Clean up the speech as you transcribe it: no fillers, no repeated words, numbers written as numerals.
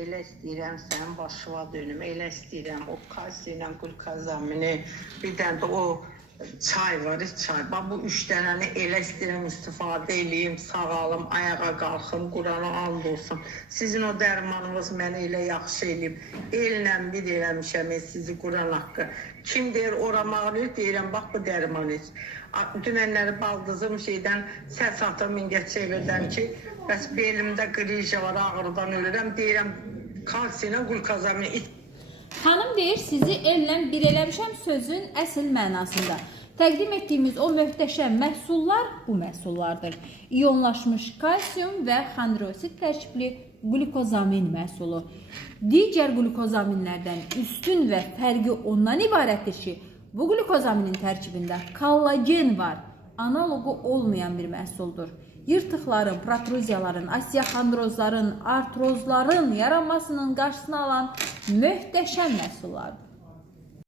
Elə istəyirəm sənin başına dönüm, elə istəyirəm o kalsiyla qulkozamini, bir dənə də o çay var, çay. Bax bu 3 dənəni elə istəyirəm istifadə edeyim, sağalım, ayağa qalxım, Qurana and olsun. Sizin o dərmanınız məni elə yaxşı eləyib. Ellə bir eləmişəm sizi Quran haqqı. Kim deyir oramağını deyirəm, bax bu dərmanı iç. Dünənləri baldızım şeydən səs atım İngilçevirdən ki, bəs belimdə qrija var, ağrıdan ölürəm, deyirəm kalsiyla qulkozamini iç. Xanım deyir, sizi ellə bir eləmişəm sözün əsl mənasında. Təqdim etdiyimiz o möhtəşəm məhsullar bu məhsullardır. İyonlaşmış kalsiyum və xondrosit tərkibli qlukozamin məhsulu. Digər qlukozaminlərdən üstün və fərqi ondan ibarətdir ki, bu qlukozaminin tərkibində kollagen var. Analogu olmayan bir məhsuldur. Yırtıqların, protruziyaların, osteoxondrozların, artrozların yaranmasının qarşısını alan möhtəşəm məhsullardır.